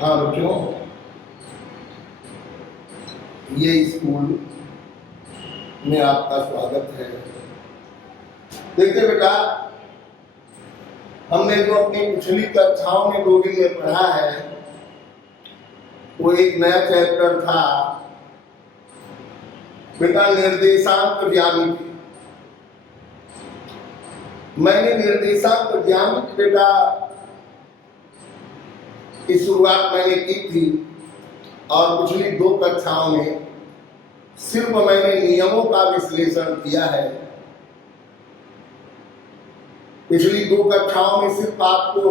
हाँ बच्चों, ये स्कूल में आपका स्वागत है। देखिए बेटा, हमने जो अपनी पिछली कक्षाओं में 2 दिन में पढ़ा है वो एक नया चैप्टर था बेटा, निर्देशांक ज्यामिति। मैंने निर्देशांक ज्यामिति बेटा की शुरुआत मैंने की थी और पिछली 2 कक्षाओं में सिर्फ मैंने नियमों का विश्लेषण किया है। पिछली 2 कक्षाओं में सिर्फ आपको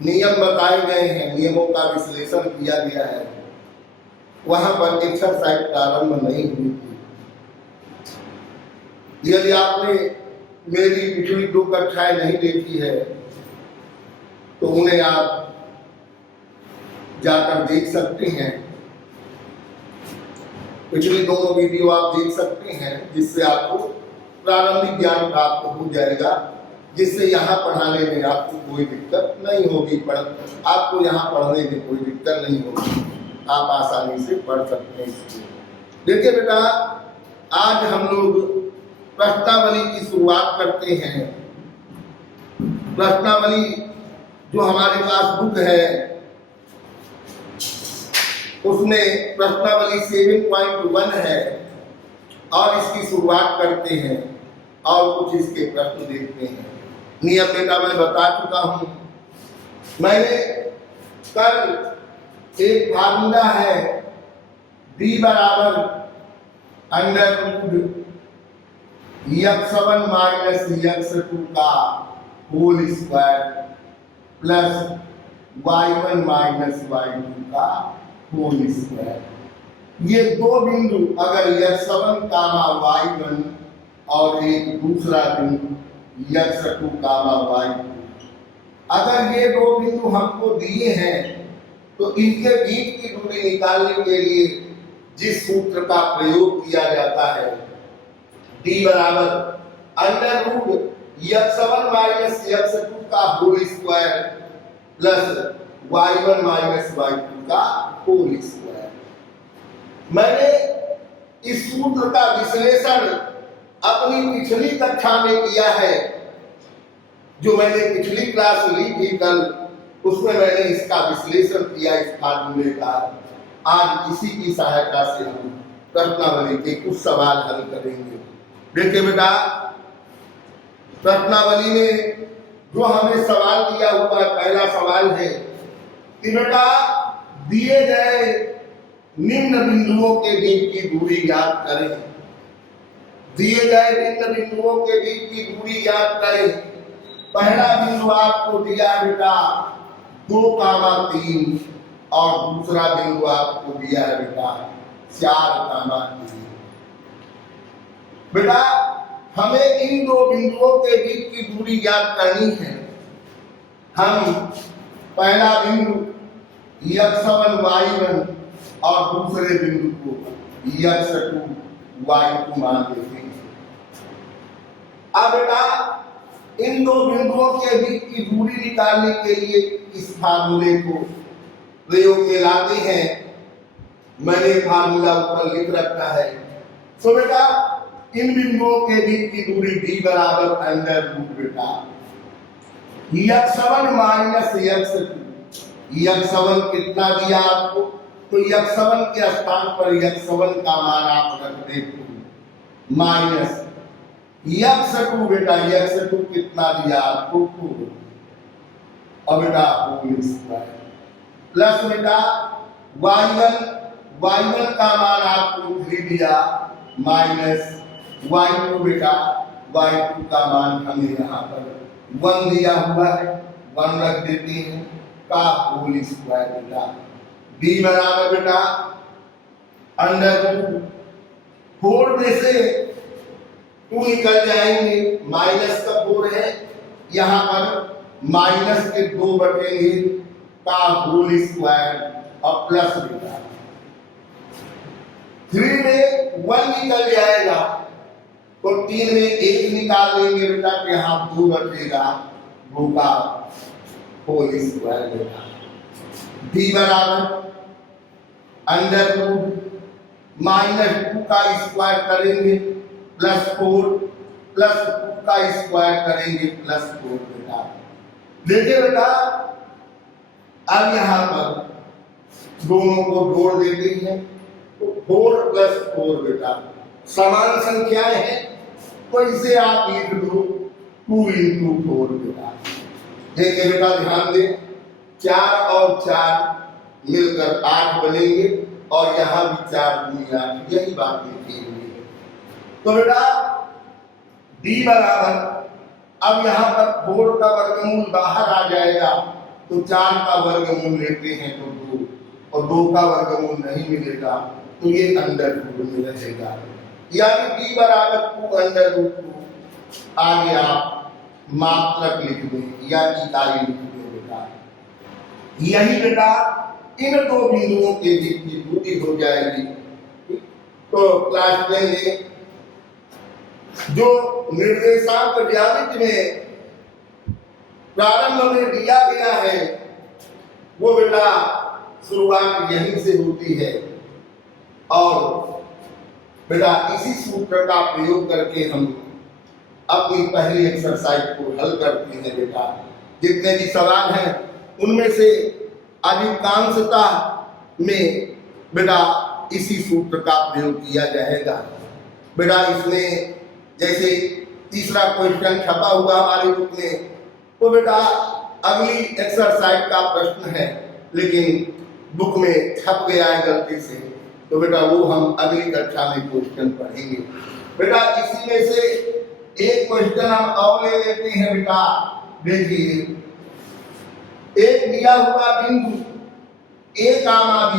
नियम बताए गए हैं, नियमों का विश्लेषण किया गया है। वहां पर एक्सरसाइज प्रारंभ नहीं हुई थी। यदि आपने मेरी पिछली 2 कक्षाएं नहीं देखी है तो उन्हें आप जाकर देख सकते हैं। पिछली दोनों वीडियो आप देख सकते हैं, जिससे आपको प्रारंभिक ज्ञान प्राप्त हो जाएगा, जिससे यहाँ पढ़ाने में आपको कोई दिक्कत नहीं होगी। आपको यहाँ पढ़ने में कोई दिक्कत नहीं होगी, आप आसानी से पढ़ सकते हैं। देखिए बेटा, आज हम लोग प्रश्नावली की शुरुआत करते हैं। प्रश्नावली जो हमारे पास बुक है उसमें प्रश्नावली 7.1 है और इसकी शुरुआत करते हैं और कुछ इसके प्रश्न देखते हैं। नियम बेटा मैं बता चुका हूं। मैंने कल एक फार्मूला है b बराबर √x1 -x2 का whole square plus y1 -y2 का होल स्क्वायर। ये 2 बिंदु अगर x1 y1 और एक दूसरा बिंदु x2 y2, अगर ये 2 बिंदु हमको दिए हैं तो इनके बीच की दूरी निकालने के लिए जिस सूत्र का प्रयोग किया जाता है, d बराबर √x1 -x2 का whole square plus y1 -y2 का होल स्क्वायर। मैंने इस सूत्र का विश्लेषण अपनी पिछली कक्षा में किया है, जो मैंने पिछली क्लास ली थी कल, उसमें मैंने इसका विश्लेषण किया, इस फार्मूले का। आज इसी की सहायता से हम प्रश्नावली के कुछ सवाल हल करेंगे। देखिए बेटा, प्रश्नावली में जो हमें सवाल दिया हुआ है, पहला सवाल है कि बेटा दिए गए निम्न बिंदुओं के बीच की दूरी ज्ञात करें। दिए गए निम्न बिंदुओं के बीच की दूरी ज्ञात करें। पहला बिंदु आपको दिया बेटा 2, 3 और दूसरा बिंदु आपको दिया है बेटा 4, 3। बेटा हमें इन 2 बिंदुओं के बीच की दूरी ज्ञात करनी है। हम पहला बिंदु x1 y1 और दूसरे बिंदु को x2 y2 मान लेते हैं। अब बेटा इन 2 बिंदुओं के बीच की दूरी निकालने के लिए इस फार्मूले को प्रयोग में लाते हैं। मैंने फार्मूला ऊपर लिख रखा है। तो बेटा इन बिंदुओं के बीच की दूरी d बराबर √, बेटा x1 -x2। x1 कितना दिया आपको, तो x1 के स्थान पर x1 का मान आप रख देते माइनस x2, बेटा x2 कितना दिया आपको 2, और बेटा होल स्क्वायर प्लस बेटा y1 का मान आपको 3 दिया माइनस y2, बेटा y2 का मान हमें यहाँ पर 1 दिया हुआ है, 1 रख देते हैं का होल स्क्वायर। बेटा b बराबर बेटा √, 4 में से 2 निकल जाएंगे, माइनस का 4 है, यहाँ पर माइनस के 2 बटेंगे का होल स्क्वायर और प्लस बेटा 3 में 1 निकल जाएगा तो 3 में 1 निकाल लेंगे बेटा, तो यहाँ 2 बचेगा, 2 का होल स्क्वायर बेटा। डी बराबर अंडर रूट -2 का स्क्वायर करेंगे +4 +2 का स्क्वायर करेंगे +4 बेटा। देखिए बेटा अब यहाँ पर दोनों को जोड़ देते हैं तो 4 + 4 बेटा समान संख्याएं हैं तो इसे आप लिख दो 2 × 4 बेटा। देखिए बेटा ध्यान दें 4 और 4 मिलकर 8 बनेंगे और यहाँ भी 4 × 8 यही बात लिखी हुई है। तो बेटा d बराबर अब यहाँ पर 4 का वर्गमूल बाहर आ जाएगा तो 4 का वर्गमूल लेते हैं तो 2 और 2 का वर्गमूल नहीं मिलेगा तो ये अंडर रूट में रहेगा यानी d बराबर 2 √ 2। आगे आप मात्रक लिख दें या इकाई लिख दें बेटा। यही बेटा इन दो बिंदुओं के बीच की दूरी हो जाएगी। तो क्लास 10 में जो निर्देशांक ज्यामिति में प्रारंभ में दिया गया है वो बेटा शुरुआत यहीं से होती है और बेटा इसी सूत्र का प्रयोग करके हम अपनी पहली एक्सरसाइज को हल करते हैं बेटा। जितने भी सवाल हैं उनमें से अधिकांशता में बेटा इसी सूत्र का प्रयोग किया जाएगा बेटा। इसमें जैसे तीसरा क्वेश्चन छपा हुआ हमारे बुक में तो बेटा अगली एक्सरसाइज का प्रश्न है लेकिन बुक में छप गया है गलती से तो बेटा वो हम अगली कक्षा में क्वेश्चन पढ़ेंगे बेटा। इसी में से एक क्वेश्चन हम और ले लेते हैं बेटा। देखिए एक दिया हुआ बिंदु A, B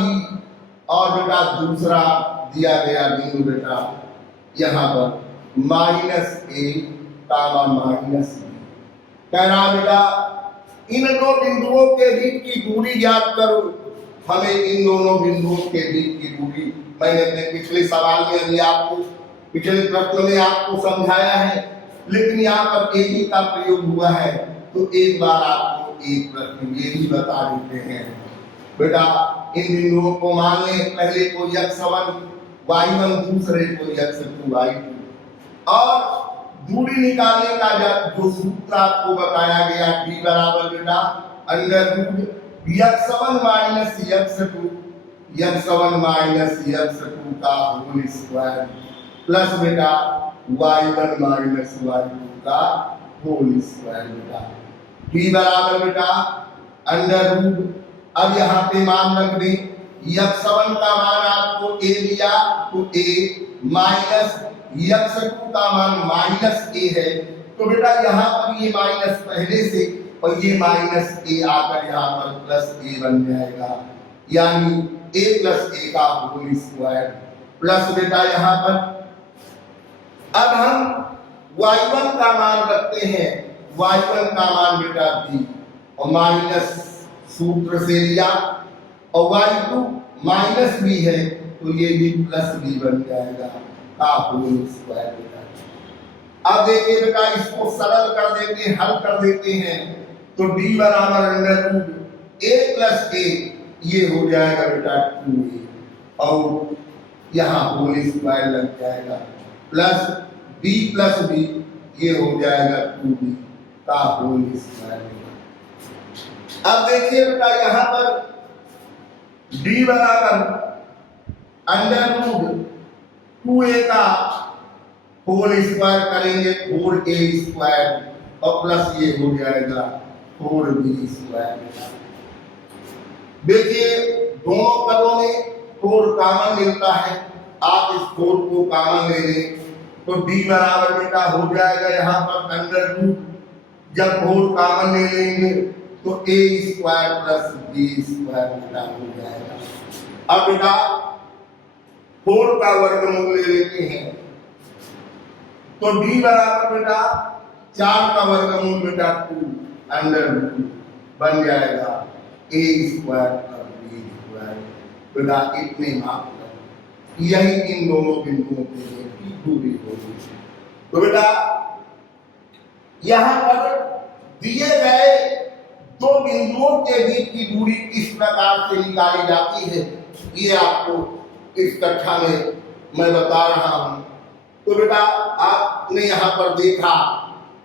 और बेटा दूसरा दिया गया बिंदु बेटा यहाँ पर -A, -B कह रहा बेटा इन दो बिंदुओं के बीच की दूरी ज्ञात करो। हमें इन दोनों बिंदुओं के बीच की दूरी मैंने अपने पिछले सवाल में अभी आपको पिछले प्रश्न में आपको समझाया है लेकिन यहाँ पर एक ही का प्रयोग हुआ है तो एक बार आपको एक प्रश्न ये भी बता देते हैं बेटा। इन बिंदुओं को मान लें पहले को x1 y1 दूसरे को x2 y2 और दूरी निकालने का जो सूत्र आपको बताया गया d बराबर बेटा अंडर रूट x1 - x2 का होल स्क्वायर प्लस बेटा y1 - y2 का होल स्क्वायर बेटा। d बराबर बेटा अंडर रूट अब यहाँ पे मान रख दें x1 का मान आपको a दिया तो a माइनस x2 का मान -a है तो बेटा यहाँ पर ये माइनस पहले से और ये -a आकर यहाँ पर +a बन जाएगा यानी a + a का होल स्क्वायर प्लस बेटा यहाँ पर अब हम y1 का मान रखते हैं y1 का मान बेटा b और माइनस सूत्र से लिया और y2 -b है तो ये भी +b बन जाएगा का होल स्क्वायर बेटा। अब देखिए बेटा इसको सरल कर देते हैं हल कर देते हैं तो d बराबर अंडर रूट a + a ये हो जाएगा बेटा 2a और यहाँ होल स्क्वायर लग जाएगा प्लस b + b ये हो जाएगा 2b का होल स्क्वायर। अब देखिए बेटा यहाँ पर d बराबर अंडर रूट 2a का होल स्क्वायर करेंगे 4a² और प्लस ये हो जाएगा 4b²। देखिए दोनों पदों में 4 कॉमन मिलता है आप इस 4 को कॉमन ले लें तो d बराबर बेटा हो जाएगा यहाँ पर अंडर रूट जब 4 कॉमन ले लेंगे तो a² + b² बेटा हो जाएगा। अब बेटा 4 का वर्गमूल ले लेते हैं तो d बराबर बेटा 4 का वर्गमूल बेटा 2 अंडर रूट बन जाएगा a² + b² बेटा इतने मात्र यही इन दोनों बिंदुओं के बीच की दूरी होगी। तो बेटा यहाँ पर दिए गए दो बिंदुओं के बीच की दूरी किस प्रकार से निकाली जाती है, ये आपको इस कक्षा में मैं बता रहा हूं। तो बेटा आपने यहाँ पर देखा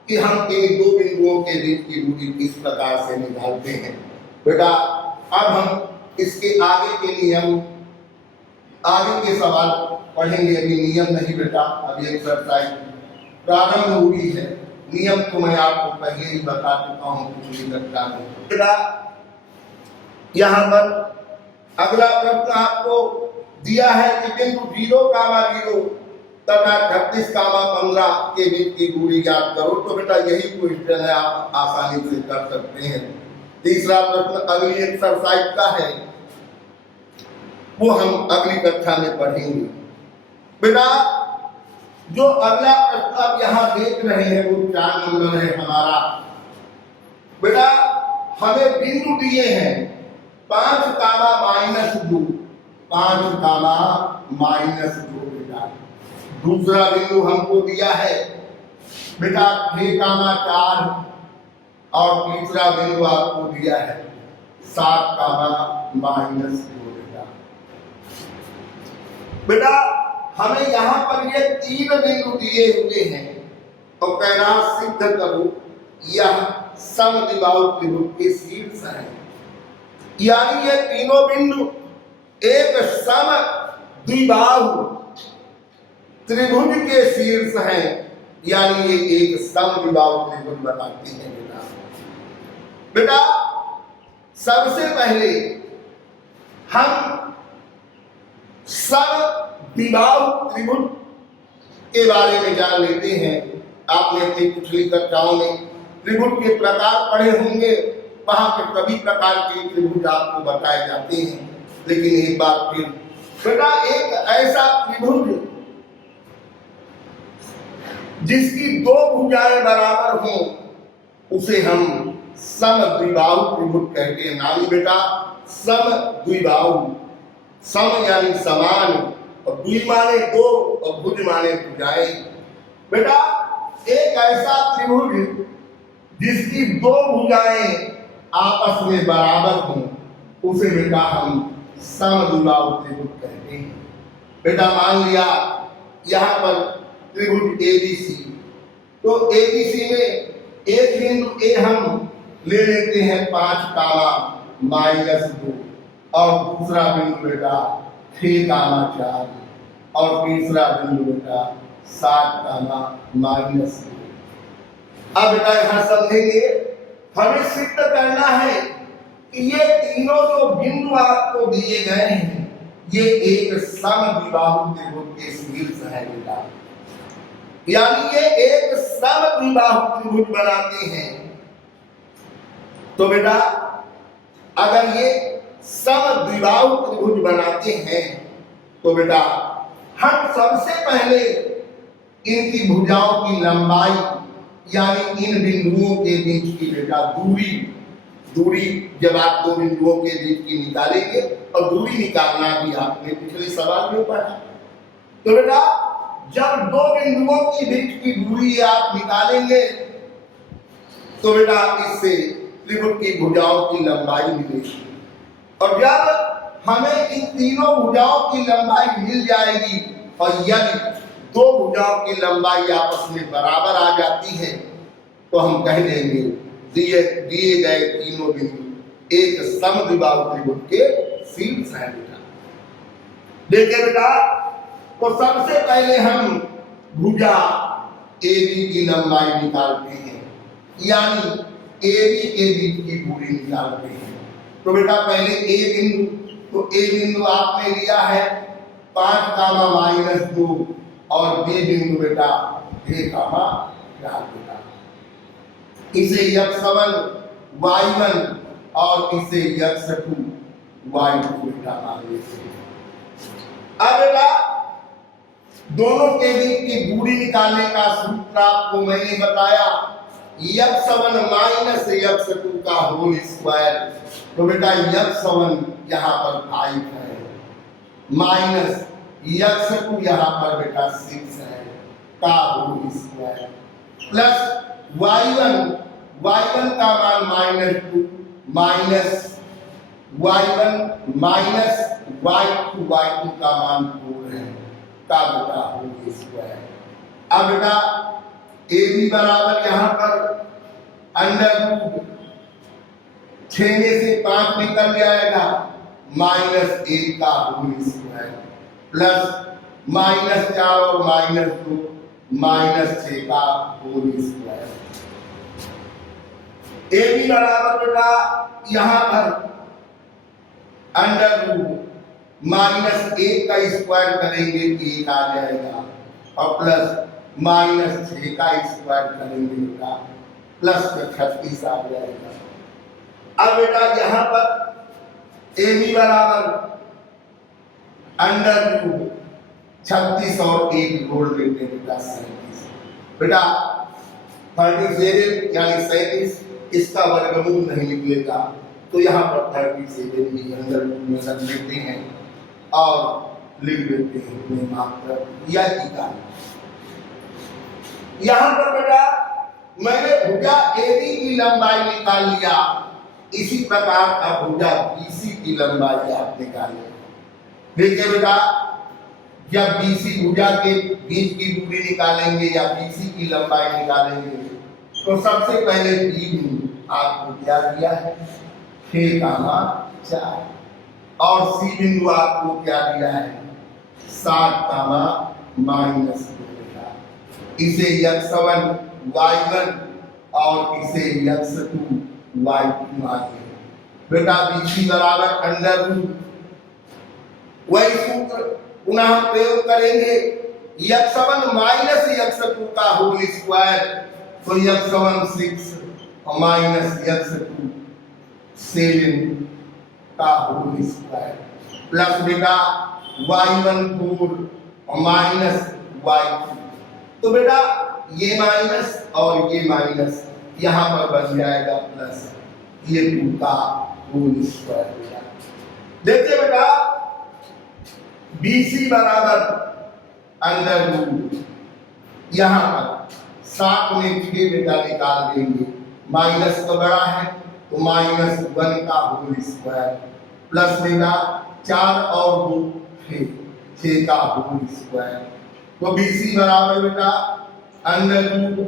कि हम इन दो बिंदुओं के बीच की दूरी किस प्रकार से निकालते हैं। बेटा अब हम इसके आगे के नियम, आगे के सवाल पढ़ेंगे। अभी नियम नहीं बेटा, अभी एक्सरसाइज प्रारंभ हुई है। नियम तो मैं आपको पहले ही बता चुका हूँ पिछली कक्षा में। बेटा यहाँ पर अगला प्रश्न आपको दिया है कि बिंदु 0,0 तथा 36,15 के बीच की दूरी ज्ञात करो। तो बेटा यही क्वेश्चन है, आप आसानी से कर सकते हैं। तीसरा प्रश्न अगली एक्सरसाइज का है, वो हम अगली कक्षा में पढ़ेंगे। बेटा जो अगला प्रश्न आप यहाँ देख रहे हैं वो 4 नंबर है हमारा। बेटा हमें बिंदु दिए हैं 5,-2, 5,-2 बेटा। दूसरा बिंदु हमको दिया है बेटा 6,4 और तीसरा बिंदु आपको दिया है 7,-2 बेटा। बेटा हमें यहाँ पर ये 3 बिंदु दिए हुए हैं और कहना सिद्ध करो यह समद्विबाहु त्रिभुज के शीर्ष है। यानी ये तीनों बिंदु एक समद्विबाहु त्रिभुज के शीर्ष हैं, यानी ये एक समद्विबाहु त्रिभुज बनाते हैं। बेटा सबसे पहले हम समद्विबाहु त्रिभुज के बारे में जान लेते हैं। आपने अपनी पिछली कक्षाओं में त्रिभुज के प्रकार पढ़े होंगे, वहां पर सभी प्रकार के त्रिभुज आपको बताए जाते हैं। लेकिन एक बार फिर बेटा एक ऐसा त्रिभुज जिसकी 2 भुजाएं बराबर हों उसे हम समद्विबाहु त्रिभुज कहते हैं। नाम बेटा समद्विबाहु, सम यानी समान और द्वि माने 2 और भुज माने भुजाएं। बेटा एक ऐसा त्रिभुज जिसकी 2 भुजाएं आपस में बराबर हों उसे बेटा हम समद्विबाहु त्रिभुज कहते हैं। बेटा मान लिया यहाँ पर त्रिभुज एबीसी, तो एबीसी में एक बिंदु ए हम ले लेते हैं 5,-2 और दूसरा बिंदु बेटा 6,4 और तीसरा बिंदु बेटा 7,-2। अब बेटा यहाँ समझेंगे, हमें सिद्ध करना है कि ये तीनों जो बिंदु आपको दिए गए हैं ये एक समद्विबाहु त्रिभुज के शीर्ष है बेटा। यानी ये एक समद्विबाहु त्रिभुज बनाते हैं। तो बेटा अगर ये समद्विबाहु त्रिभुज बनाते हैं तो बेटा हम सबसे पहले इनकी भुजाओं की लंबाई यानी इन बिंदुओं के बीच की बेटा दूरी जब आप 2 बिंदुओं के बीच की निकालेंगे, और दूरी निकालना भी आपने पिछले सवाल में पढ़ा। तो बेटा जब 2 बिंदुओं के बीच की दूरी आप निकालेंगे तो बेटा इससे त्रिभुज की भुजाओं की लंबाई मिलेगी। और जब हमें इन तीनों भुजाओं की लंबाई मिल जाएगी और यदि 2 भुजाओं की लंबाई आपस में बराबर आ जाती है तो हम कह देंगे दिए गए तीनों बिंदु एक समद्विबाहु त्रिभुज के शीर्ष है बेटा। देखिए बेटा, तो सबसे पहले हम भुजा AB की लंबाई निकालते हैं, यानी AB के बीच की दूरी निकालते हैं। तो बेटा पहले A बिंदु, तो A बिंदु आपने लिया है 5,-2 और B बिंदु बेटा 6,4 बेटा। इसे x1 y1 और इसे x2 y2 बेटा मान लेते हैं। अब बेटा दोनों के बीच की दूरी निकालने का सूत्र आपको मैंने बताया, x1 माइनस x2 का होल स्क्वायर। तो बेटा x1 यहाँ पर 5 है, माइनस x2 यहाँ पर बेटा 6 है का whole square, plus y1 y1 का मान -2 माइनस y1 माइनस y2 का मान 4 है का बेटा होल स्क्वायर। अब बेटा ए बी बराबर यहाँ पर अंडर रूट 6 में से 5 निकल जाएगा -1 का होल स्क्वायर प्लस -4 और -2 -6 का होल स्क्वायर। ए बी बराबर बेटा यहाँ पर अंडर रूट -1 का स्क्वायर करेंगे 1 आ जाएगा और प्लस -6 का स्क्वायर करेंगे बेटा प्लस 36 आ जाएगा। अब बेटा यहाँ पर ए बी बराबर अंडर रूट 36 और 1 जोड़ लेते हैं बेटा 37। बेटा 37 यानी 37 इसका वर्गमूल नहीं निकलेगा तो यहाँ पर 37 भी अंडर रूट में रख लेते हैं और लिख देते हैं मात्र या इकाई। यहाँ पर बेटा मैंने भुजा एबी की लंबाई निकाल लिया, इसी प्रकार अब भुजा बीसी की लंबाई आप निकालें। देखिए बेटा जब बीसी भुजा के बीच की दूरी निकालेंगे या बीसी की लंबाई निकालेंगे तो सबसे पहले बी आपको क्या दिया है 6,4 और सी बिंदु आपको क्या दिया है 7,-2 इसे x1 y1 और इसे x2 y2 मानिए। बेटा बीसी बराबर अंडर रूट वही सूत्र पुनः प्रयोग करेंगे x1 माइनस x2 का होल स्क्वायर तो x1 6 और माइनस x2 7 का होल स्क्वायर प्लस बेटा y1 4 और माइनस y2 तो बेटा ये माइनस और ये माइनस यहाँ पर बन जाएगा प्लस ये 2 का होल स्क्वायर हो जाएगा। देखिए बेटा BC बराबर अंडर रूट यहाँ पर 7 में 6 बेटा निकाल देंगे माइनस तो बड़ा है तो -1 का होल स्क्वायर प्लस बेटा 4 और 2 6 का होल स्क्वायर तो BC बराबर बेटा अंडर रूट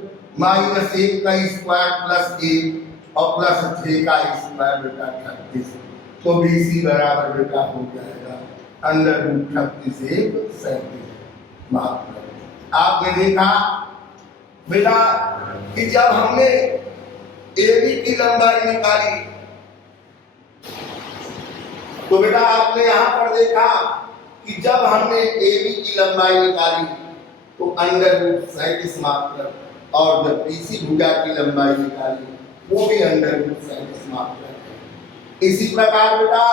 -1 का स्क्वायर प्लस 1 और प्लस 6 का स्क्वायर बेटा 36 तो BC बराबर बेटा हो जाएगा अंडर रूट 36 1 37। मात्र आपने देखा बेटा कि जब हमने AB की लंबाई निकाली तो बेटा आपने यहां पर देखा कि जब हमने AB की लंबाई निकाली तो अंडर रूट 37 मात्र और जब BC भुजा की लंबाई निकाली वो भी अंडर रूट 37 मात्र। इसी प्रकार बेटा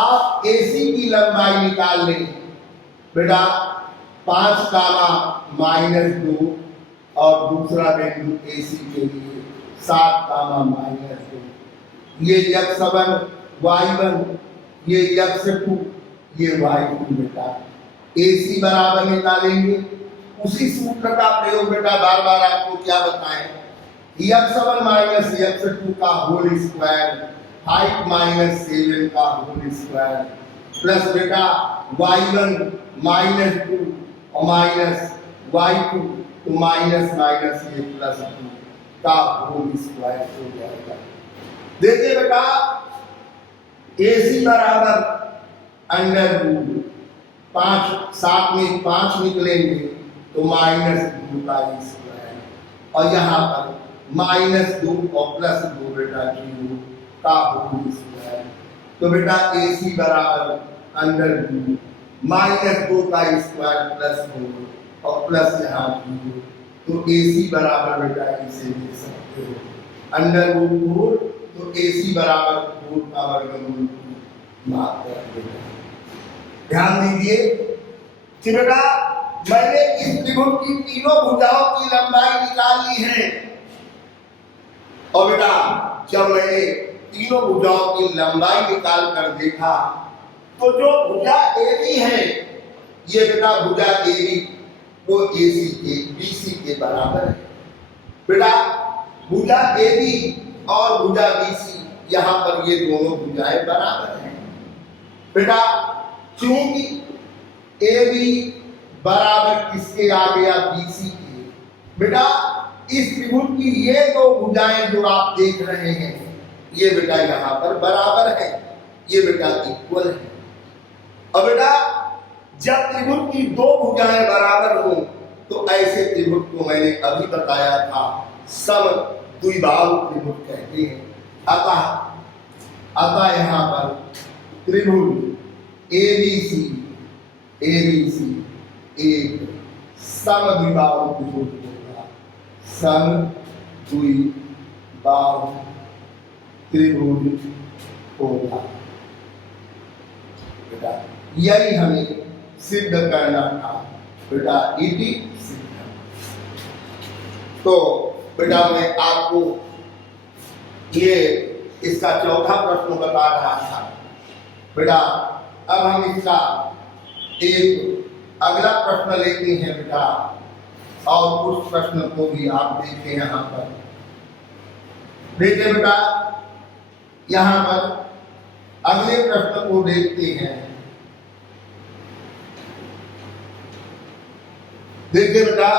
आप AC की लंबाई निकाल लें बेटा 5,-2 और दूसरा बिंदु AC के लिए 7,-2 ये x1 y1 ये x2 ये y2 बेटा AC बराबर निकालेंगे उसी सूत्र का प्रयोग बेटा बार बार आपको क्या बताएं x1 माइनस x2 का होल स्क्वायर 5 - 7 का होल स्क्वायर प्लस बेटा y1 -2 और माइनस y2 तो माइनस ये प्लस 2 का होल स्क्वायर हो जाएगा। देखिए बेटा AC बराबर अंडर रूट 7 में 5 निकलेंगे तो -2 का स्क्वायर और यहाँ पर -2 और +2 बेटा 0 का होल स्क्वायर तो बेटा AC बराबर अंडर रूट -2 का स्क्वायर +4 और प्लस यहाँ 0 तो AC बराबर बेटा इसे लिख सकते हो अंडर रूट 4 तो AC बराबर 4 का वर्गमूल मात्र। ध्यान दीजिए कि बेटा मैंने इस त्रिभुज की तीनों भुजाओं की लंबाई निकाल ली है और बेटा जब मैंने तीनों भुजाओं की लंबाई निकाल कर देखा तो जो भुजा AB है ये बेटा भुजा AB वो BC के बराबर है। बेटा भुजा AB और भुजा BC, यहाँ पर ये दोनों भुजाएं बराबर हैं। बेटा क्योंकि AB बराबर किसके आ गया, BC के। बेटा इस त्रिभुज की ये दो भुजाएं जो आप देख रहे हैं, ये बेटा यहाँ पर बराबर है, ये बेटा इक्वल है। अब बेटा जब त्रिभुज की दो भुजाएं बराबर हो तो ऐसे त्रिभुज को मैंने अभी बताया था समद्विबाहु त्रिभुज कहते हैं। अतः यहाँ पर त्रिभुज ABC एक समद्विबाहु त्रिभुज होगा, समद्विबाहु त्रिभुज होगा। बेटा यही हमें सिद्ध करना था, बेटा इति सिद्ध। तो बेटा मैं आपको ये इसका चौथा प्रश्न बता रहा था। बेटा अब हम इसका एक अगला प्रश्न लेते हैं बेटा, और उस प्रश्न को भी आप देखें। यहाँ पर देखिए बेटा, यहाँ पर अगले प्रश्न को देखते हैं। देखिए बेटा